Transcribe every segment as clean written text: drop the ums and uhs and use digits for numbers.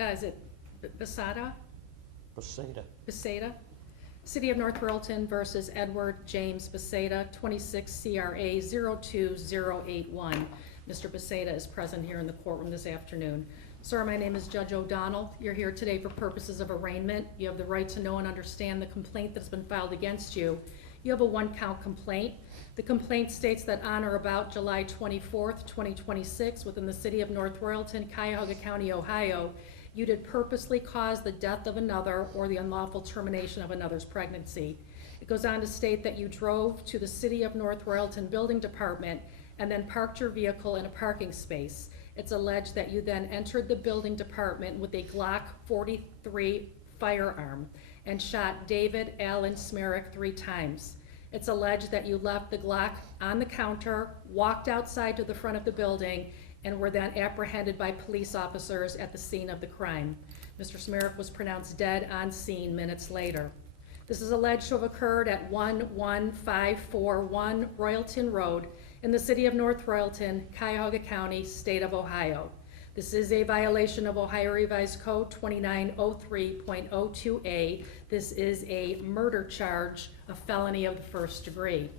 Is it Biesiada? Biesiada. Biesiada? City of North Royalton versus Edward James Biesiada, 26 CRA 02081. Mr. Biesiada is present here in the courtroom this afternoon. Sir, my name is Judge O'Donnell. You're here today for purposes of arraignment. You have the right to know and understand the complaint that's been filed against you. You have a one-count complaint. The complaint states that on or about July 24th, 2026, within the City of North Royalton, Cuyahoga-County, Ohio, you did purposely cause the death of another or the unlawful termination of another's pregnancy. It goes on to state that you drove to the City of North Royalton Building Department and then parked your vehicle in a parking space. It's alleged that you then entered the building department with a Glock 43 firearm and shot David Allen Smerek 3 times. It's alleged that you left the Glock on the counter, walked outside to the front of the building, and were then apprehended by police officers at the scene of the crime. Mr. Smerek was pronounced dead on scene minutes later. This is alleged to have occurred at 11541 Royalton Road in the City of North Royalton, Cuyahoga County, State of Ohio. This is a violation of Ohio Revised Code 2903.02A. This is a murder charge, a felony of the first degree.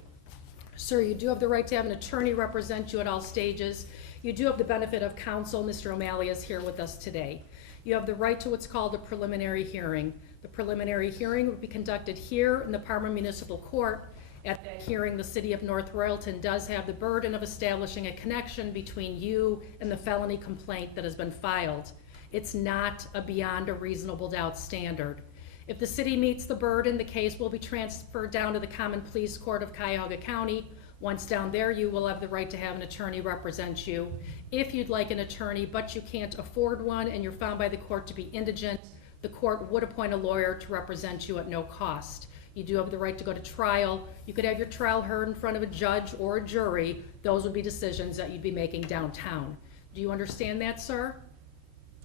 Sir, you do have the right to have an attorney represent you at all stages. You do have the benefit of counsel. Mr. O'Malley is here with us today. You have the right to what's called a preliminary hearing. The preliminary hearing would be conducted here in the Parma Municipal Court. At that hearing, the City of North Royalton does have the burden of establishing a connection between you and the felony complaint that has been filed. It's not a beyond a reasonable doubt standard. If the city meets the burden, the case will be transferred down to the Common Pleas Court of Cuyahoga County. Once down there, you will have the right to have an attorney represent you. If you'd like an attorney, but you can't afford one and you're found by the court to be indigent, the court would appoint a lawyer to represent you at no cost. You do have the right to go to trial. You could have your trial heard in front of a judge or a jury. Those would be decisions that you'd be making downtown. Do you understand that, sir?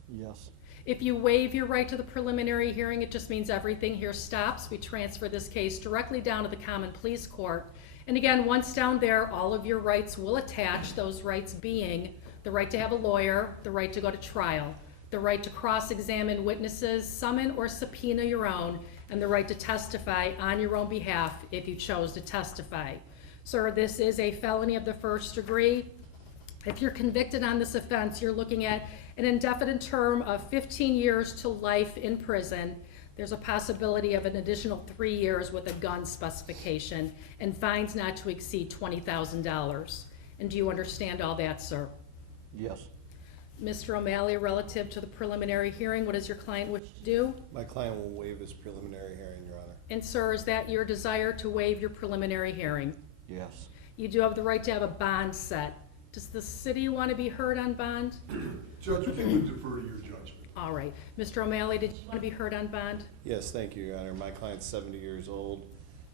Yes. If you waive your right to the preliminary hearing, it just means everything here stops. We transfer this case directly down to the Common Pleas Court. And again, once down there, all of your rights will attach, those rights being the right to have a lawyer, the right to go to trial, the right to cross-examine witnesses, summon or subpoena your own, and the right to testify on your own behalf if you chose to testify. Sir, this is a felony of the first degree. If you're convicted on this offense, you're looking at an indefinite term of 15 years to life in prison. There's a possibility of an additional 3 years with a gun specification and fines not to exceed $20,000. And do you understand all that, sir? Yes. Mr. O'Malley, relative to the preliminary hearing, what does your client wish to do? My client will waive his preliminary hearing, Your Honor. And sir, is that your desire to waive your preliminary hearing? Yes. You do have the right to have a bond set. Does the city want to be heard on bond? Judge, we can defer to your judgment. All right. Mr. O'Malley, did you want to be heard on bond? Yes, thank you, Your Honor. My client's 70 years old.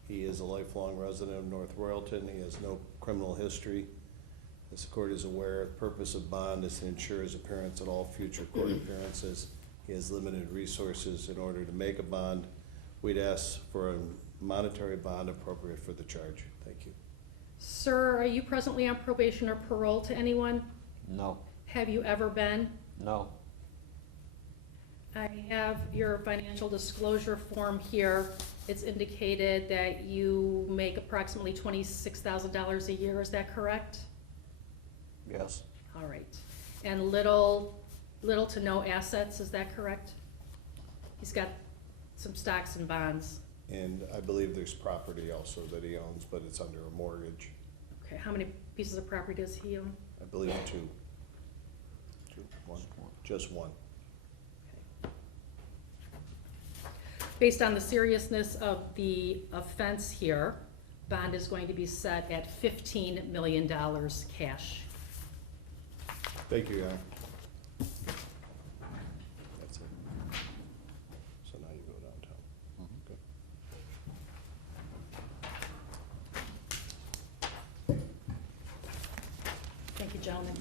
He is a lifelong resident of North Royalton. He has no criminal history. As the court is aware, the purpose of bond is to ensure his appearance at all future court appearances. He has limited resources in order to make a bond. We'd ask for a monetary bond appropriate for the charge. Thank you. Sir, are you presently on probation or parole to anyone? No. Have you ever been? No. I have your financial disclosure form here. It's indicated that you make approximately $26,000 a year. Is that correct? Yes. All right. And little to no assets, is that correct? He's got some stocks and bonds. And I believe there's property also that he owns, but it's under a mortgage. Okay, how many pieces of property does he own? I believe two. One. Just one. Based on the seriousness of the offense here, bond is going to be set at $15 million cash. Thank you, Your Honor. That's it. So now you go downtown. Good. Thank you, gentlemen.